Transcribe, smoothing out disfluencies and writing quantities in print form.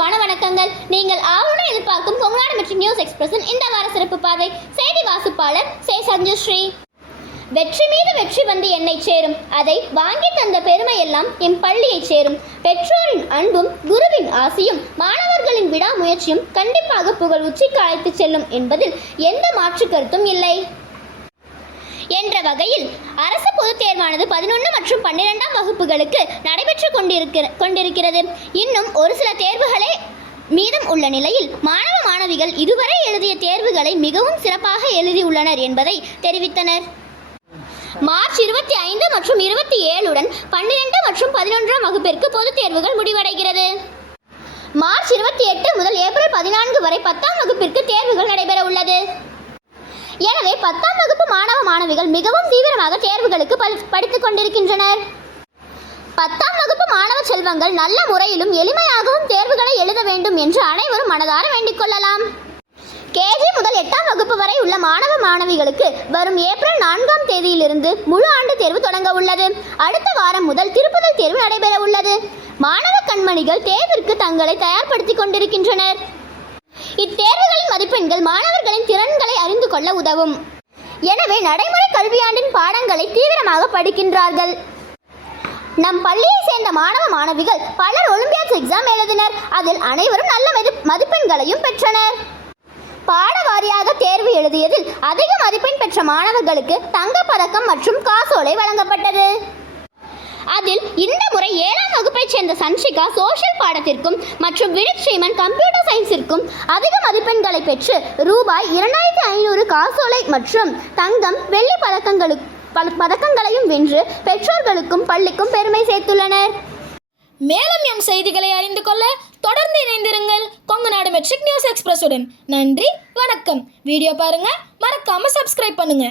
பணிவான வணக்கங்கள். நீங்கள் ஆவலுடன் எதிர்பார்க்கும் கொங்குநாடு மெட்ரிக் நியூஸ் எக்ஸ்பிரஸின் இந்த வார சிறப்பு பார்வை. செய்தி வாசிப்பாளர் சே சஞ்சுஸ்ரீ. வெற்றி மீது வெற்றி வந்து என்னை சேரும், அதை வாங்கி தந்த பெருமையெல்லாம் என் பள்ளியை சேரும். பெற்றோரின் அன்பும் குருவின் ஆசியும் மாணவர்களின் விடாமுயற்சியும் கண்டிப்பாக புகழ் உச்சிக்கு அழைத்து செல்லும் என்பதில் எந்த மாற்று கருத்தும் இல்லை என்ற வகையில் அரசு பொதுத் தேர்வானது 11 மற்றும் 12ஆம் வகுப்புகளுக்கு நடைபெற்று கொண்டிருக்கிறது. இன்னும் ஒரு சில தேர்வுகளே மீதம் உள்ள நிலையில் மாணவ மாணவிகள் இதுவரை எழுதிய தேர்வுகளை மிகவும் சிறப்பாக எழுதியுள்ளனர் என்பதை தெரிவித்தனர். மார்ச் 25 மற்றும் 27 12 மற்றும் 11ஆம் வகுப்பிற்கு பொதுத் தேர்வுகள் முடிவடைகிறது. மார்ச் 28 முதல் ஏப்ரல் 14 வரை 10ஆம் வகுப்பிற்கு தேர்வுகள் நடைபெற உள்ளது. எனவே 10ஆம் வகுப்பு மாணவ மாணவிகள் மிகவும் தீவிரமாக தேர்வுகளுக்கு படித்துக் கொண்டிருக்கின்றனர். 10ஆம் வகுப்பு மாணவ செல்வங்கள் நல்ல முறையிலும் எளிமையாகவும் தேர்வுகளை எழுத வேண்டும் என்று அனைவரும் மனதார வேண்டிக் கொள்ளலாம். கேஜி முதல் 8ஆம் வகுப்பு வரை உள்ள மாணவ மாணவிகளுக்கு வரும் ஏப்ரல் 4ஆம் தேதியிலிருந்து முழு ஆண்டு தேர்வு தொடங்க உள்ளது. அடுத்த வாரம் முதல் திருப்புதல் தேர்வு நடைபெற உள்ளது. மாணவ கண்மணிகள் தேர்விற்கு தங்களை தயார்படுத்திக் கொண்டிருக்கின்றனர். இத்தேர்வுகளின் மதிப்பெண்கள் மாணவர்களின் திறன்களை அறிந்து கொள்ள உதவும். எனவே நடைமுறை கல்வியாண்டின் பாடங்களை தீவிரமாக படிக்கின்றார்கள். நம் பள்ளியை சேர்ந்த மாணவ மாணவிகள் பலர் ஒலிம்பியாட்ஸ் எக்ஸாம் எழுதினர். அதில் அனைவரும் நல்ல மதிப்பெண்களையும் பெற்றனர். பாட வாரியாக தேர்வு எழுதியதில் அதிக மதிப்பெண் பெற்ற மாணவர்களுக்கு தங்கப்பதக்கம் மற்றும் காசோலை வழங்கப்பட்டது. அதில் இந்த முறை 7ஆம் வகுப்பைச் சேர்ந்த சன்ஷிகா சோஷியல் பாடத்திற்கும் மற்றும் வினித் ஸ்ரீமன் கம்ப்யூட்டர் சயின்ஸிற்கும் அதிக மதிப்பெண்களை பெற்று ரூபாய் 2500 காசோலை மற்றும் தங்கம் வெள்ளி பதக்கங்களையும் வென்று பெற்றோர்களுக்கும் பள்ளிக்கும் பெருமை சேர்த்துள்ளனர். மேலும் எம் செய்திகளை அறிந்து கொள்ள தொடர்ந்து இணைந்திருங்கள் கொங்குநாடு மெட்ரிக் நியூஸ் எக்ஸ்பிரஸுடன். நன்றி, வணக்கம். வீடியோ பாருங்க, மறக்காம சப்ஸ்கிரைப் பண்ணுங்க.